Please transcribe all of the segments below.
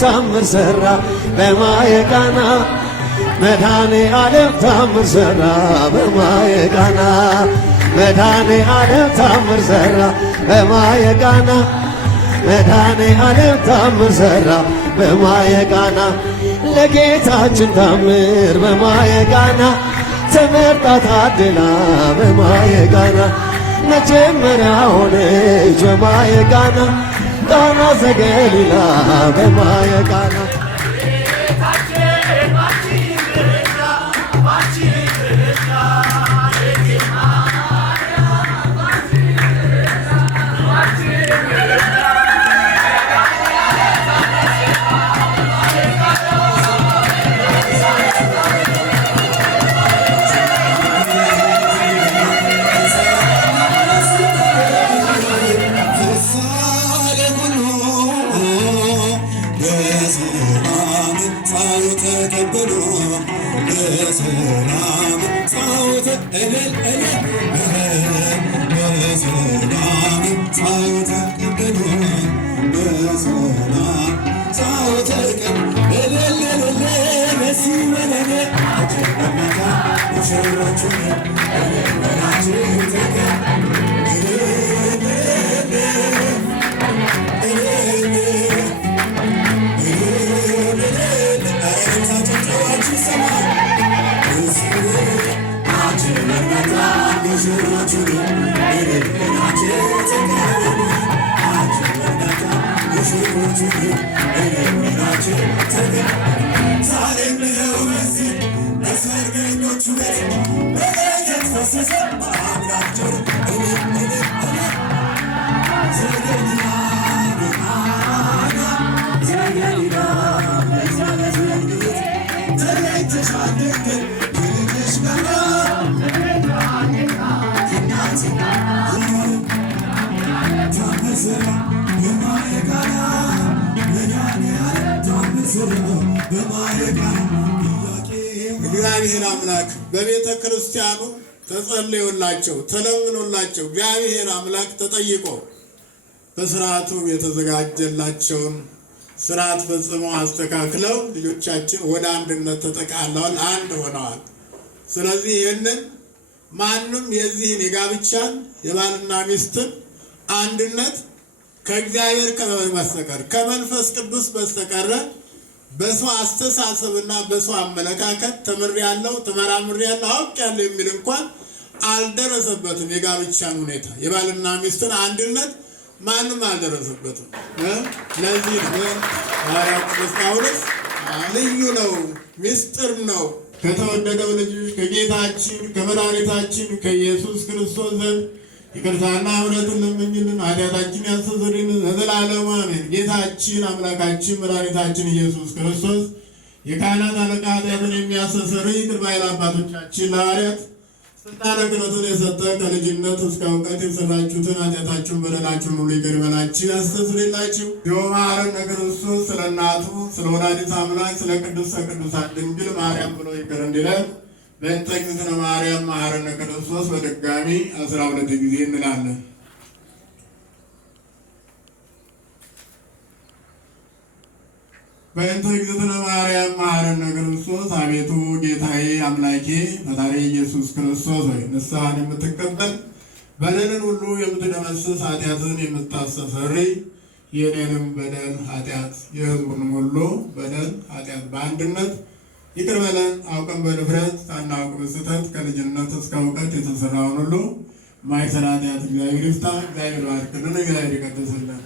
ታምር ሰራ በማየ ቃና መድኃኔ ዓለም ታምር ሰራ በማየ ቃና መድኃኔ ዓለም ታምር ሰራ በማየ ቃና መድኃኔዓለም ታምር ሠራ በማየ ቃና ለጌታችን ታምር በማየ ቃና ተመርጣ ታድላ በማየ ቃና መጀመሪያ ሆነች በማየ ቃና ቃና ዘገሊላ በማየ ቃና እግዚአብሔር አምላክ በቤተ ክርስቲያኑ ተጸልዮላቸው ተለምኖላቸው እግዚአብሔር አምላክ ተጠይቆ በስርዓቱ የተዘጋጀላቸውን ስርዓት ፈጽመው አስተካክለው ልጆቻችን ወደ አንድነት ተጠቃለዋል፣ አንድ ሆነዋል። ስለዚህ ይህንን ማንም የዚህን የጋብቻን የባልና ሚስትን አንድነት ከእግዚአብሔር በስተቀር ከመንፈስ ቅዱስ በስተቀር በሰው አስተሳሰብና በሰው አመለካከት ተምሬያለሁ ተመራምሬያለሁ አውቄያለሁ የሚል እንኳን አልደረሰበትም። የጋብቻን ሁኔታ የባልና ሚስትን አንድነት ማንም አልደረሰበትም። ለዚህ ነው ቅዱስ ጳውሎስ ልዩ ነው፣ ምስጢር ነው ከተወደደው ልጅሽ ከጌታችን ከመድኃኒታችን ከኢየሱስ ክርስቶስ ዘንድ ይቅርታና ምሕረትን ለምኝልን ኃጢአታችን ያስተሰርይልን ለዘላለሙ አሜን። ጌታችን አምላካችን መድኃኒታችን ኢየሱስ ክርስቶስ የካህናት አለቃ ኃጢአትን የሚያስተሰርይ ይቅር ባይ ለአባቶቻችን ለሐዋርያት ስልጣነ ክህነትን የሰጠ ከልጅነት እስከ እውቀት የሰራችሁትን ኃጢአታችሁን በደላችሁን ሁሉ ይቅር ይበላችሁ ያስተሰርይላችሁ። መሐረነ ክርስቶስ ስለ እናቱ ስለ ወላዲተ አምላክ ስለ ቅድስተ ቅዱሳን ድንግል ማርያም ብሎ ይቅር እንዲለን በእንተ እግዝእትነ ማርያም መሐረነ ክርስቶስ በድጋሚ 12 ጊዜ እንላለን። በእንተ እግዝእትነ ማርያም መሐረነ ክርስቶስ። አቤቱ ጌታዬ አምላኬ ፈጣሪ ኢየሱስ ክርስቶስ ሆይ ንስሐን የምትቀበል በደልን ሁሉ የምትደመስስ ኃጢአትን የምታስተሰርይ የኔንም በደል ኃጢአት የሕዝቡንም ሁሉ በደል ኃጢአት በአንድነት ይቅር በለን። አውቀን በድፍረት ሳናውቅ በስህተት ከልጅነት እስከ እውቀት የተሰራውን ሁሉ ማይሰራ ኃጢአት እግዚአብሔር ይፍታ። እግዚአብሔር ባርክልን፣ እግዚአብሔር ይቀድስልን።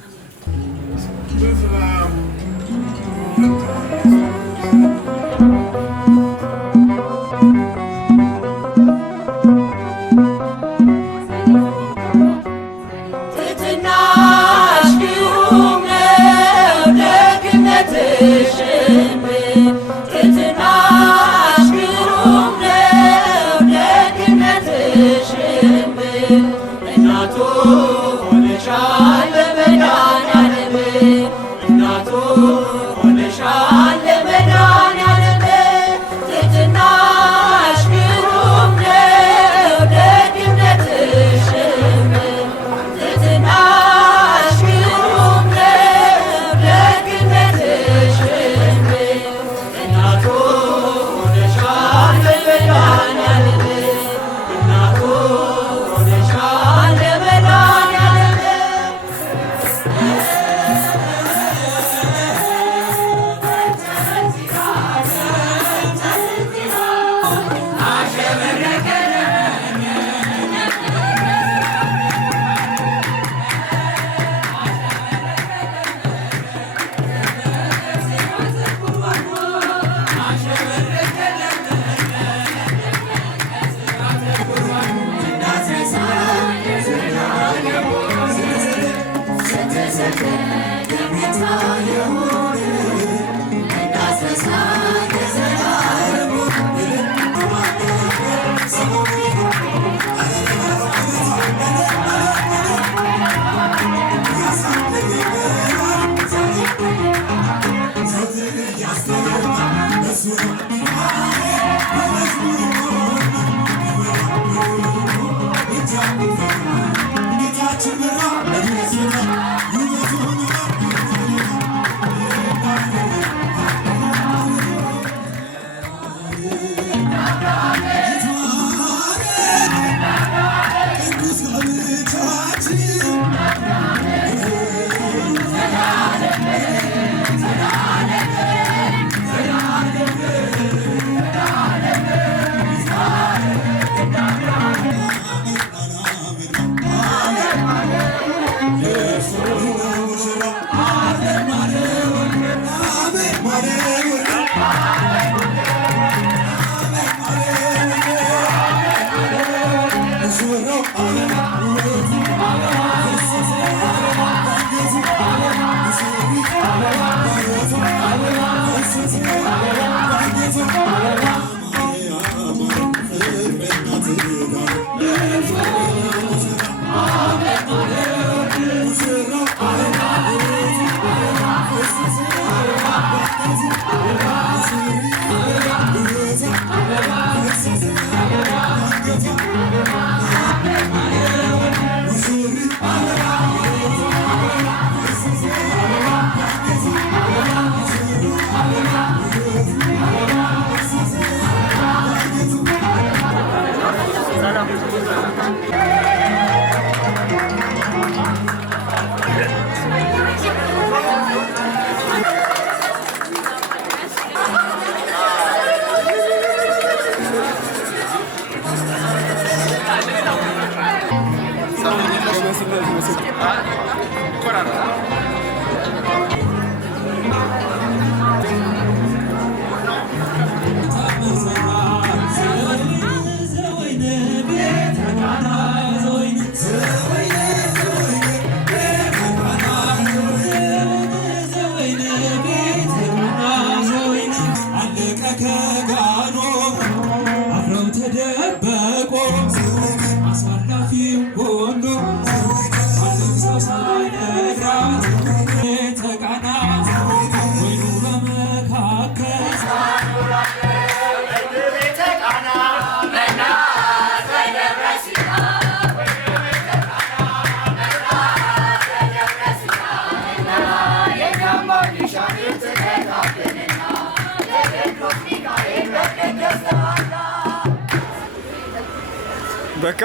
በቃ